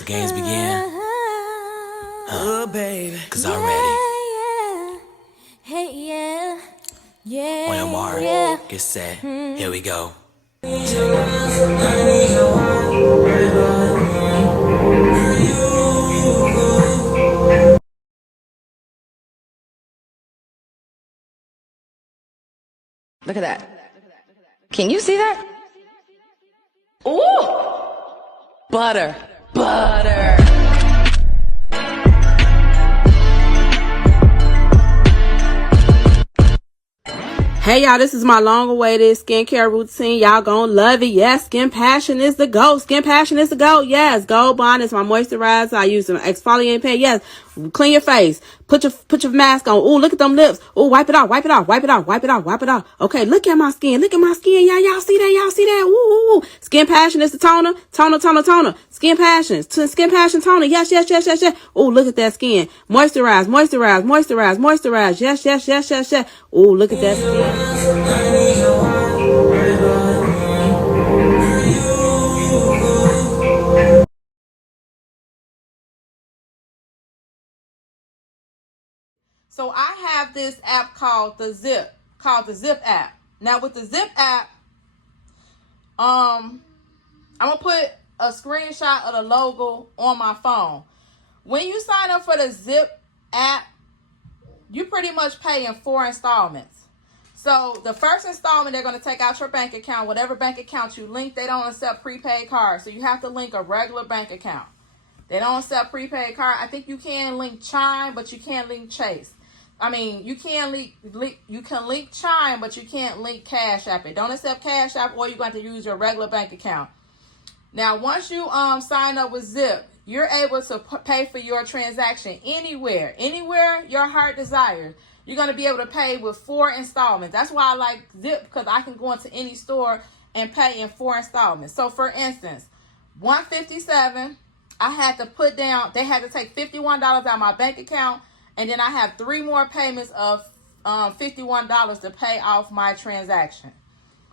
the games begin. Oh, baby. Cause I'm ready. Hey, yeah. Yeah. On your mark, Yeah. get set, here we go. Look at that. Can you see that? Ooh! Butter. Butter. Hey y'all, this is my long-awaited skincare routine. Y'all gonna love it. Yes, Skin Passion is the GOAT. Skin Passion is the GOAT. Yes, Gold Bond is my moisturizer. I use some exfoliating pad. Yes, clean your face. Put your mask on. Ooh, look at them lips. Ooh, wipe it off, wipe it off, wipe it off, wipe it off, wipe it off. Okay, look at my skin. Look at my skin. Y'all see that? Y'all see that? Ooh, ooh, ooh. Skin Passion is the toner. Toner. Skin Passion. Skin Passion toner. Yes. Ooh, look at that skin. Moisturize. Yes. Ooh, look at that skin. So I have this app called the Zip app. Now with the Zip app, I'm gonna put a screenshot of the logo on my phone. When you sign up for the Zip app, you pretty much pay in 4 installments. So the first installment, they're going to take out your bank account. Whatever bank account you link, they don't accept prepaid cards. So you have to link a regular bank account. They don't accept prepaid card. I think you can link Chime, but you can't link Chase. I mean, you can link Chime, but you can't link Cash App. It don't accept Cash App, or you're going to use your regular bank account. Now, once you sign up with Zip, you're able to pay for your transaction anywhere your heart desires. You're going to be able to pay with 4 installments. That's why I like Zip, because I can go into any store and pay in 4 installments. So, for instance, $157, I had to put down, they had to take $51 out of my bank account, and then I have 3 more payments of $51 to pay off my transaction.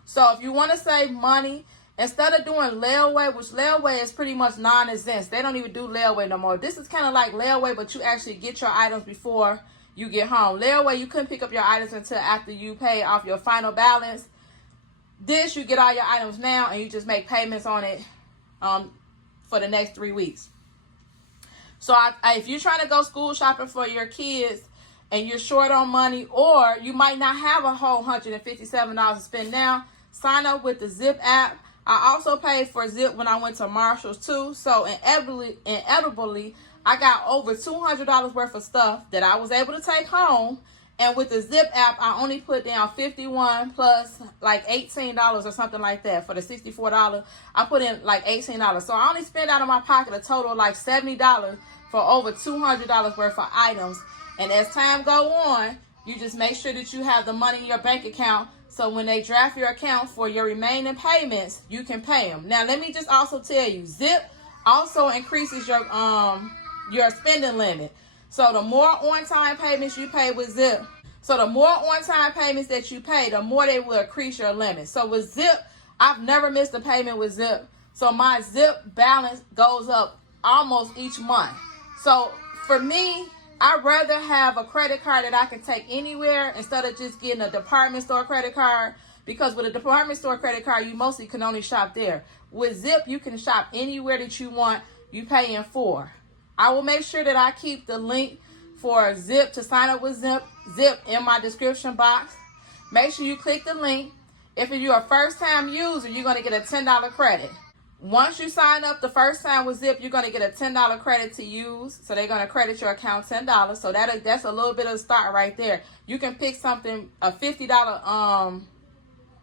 So, if you want to save money, instead of doing layaway, which layaway is pretty much non-existent. They don't even do layaway no more. This is kind of like layaway, but you actually get your items before you get home. Layaway, you couldn't pick up your items until after you pay off your final balance. This, you get all your items now, and you just make payments on it for the next 3 weeks. So if you're trying to go school shopping for your kids and you're short on money, or you might not have a whole $157 to spend now, sign up with the Zip app. I also paid for Zip when I went to Marshall's too. So inevitably, I got over $200 worth of stuff that I was able to take home. And with the Zip app, I only put down $51 plus like $18 or something like that. For the $64, I put in like $18. So I only spent out of my pocket a total of like $70 for over $200 worth of items. And as time go on, you just make sure that you have the money in your bank account, so when they draft your account for your remaining payments, you can pay them. Now, let me just also tell you, Zip also increases your spending limit. So the more on-time payments you pay with Zip, the more they will increase your limit. So with Zip, I've never missed a payment with Zip. So my Zip balance goes up almost each month. So for me, I'd rather have a credit card that I can take anywhere instead of just getting a department store credit card, because with a department store credit card, you mostly can only shop there. With Zip, you can shop anywhere that you want. You pay in 4. I will make sure that I keep the link for Zip to sign up with Zip in my description box. Make sure you click the link. If you're a first-time user, you're going to get a $10 credit. Once you sign up the first time with Zip, you're going to get a $10 credit to use. So they're going to credit your account $10. So that's a little bit of a start right there. You can pick something, a $50,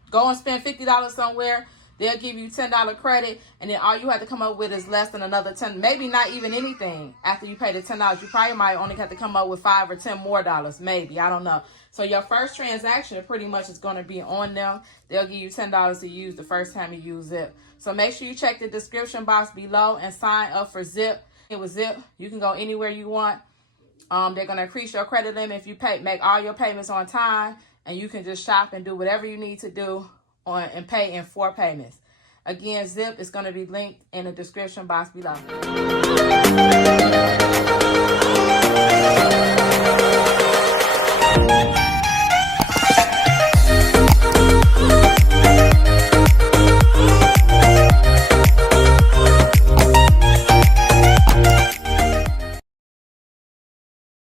go and spend $50 somewhere. They'll give you $10 credit. And then all you have to come up with is less than another 10, maybe not even anything. After you pay the $10, you probably might only have to come up with $5 or $10 more, maybe. I don't know. So your first transaction pretty much is going to be on them. They'll give you $10 to use the first time you use Zip. So make sure you check the description box below and sign up for Zip. With Zip, you can go anywhere you want. They're going to increase your credit limit if you make all your payments on time, and you can just shop and do whatever you need to do and pay in 4 payments. Again, Zip is going to be linked in the description box below.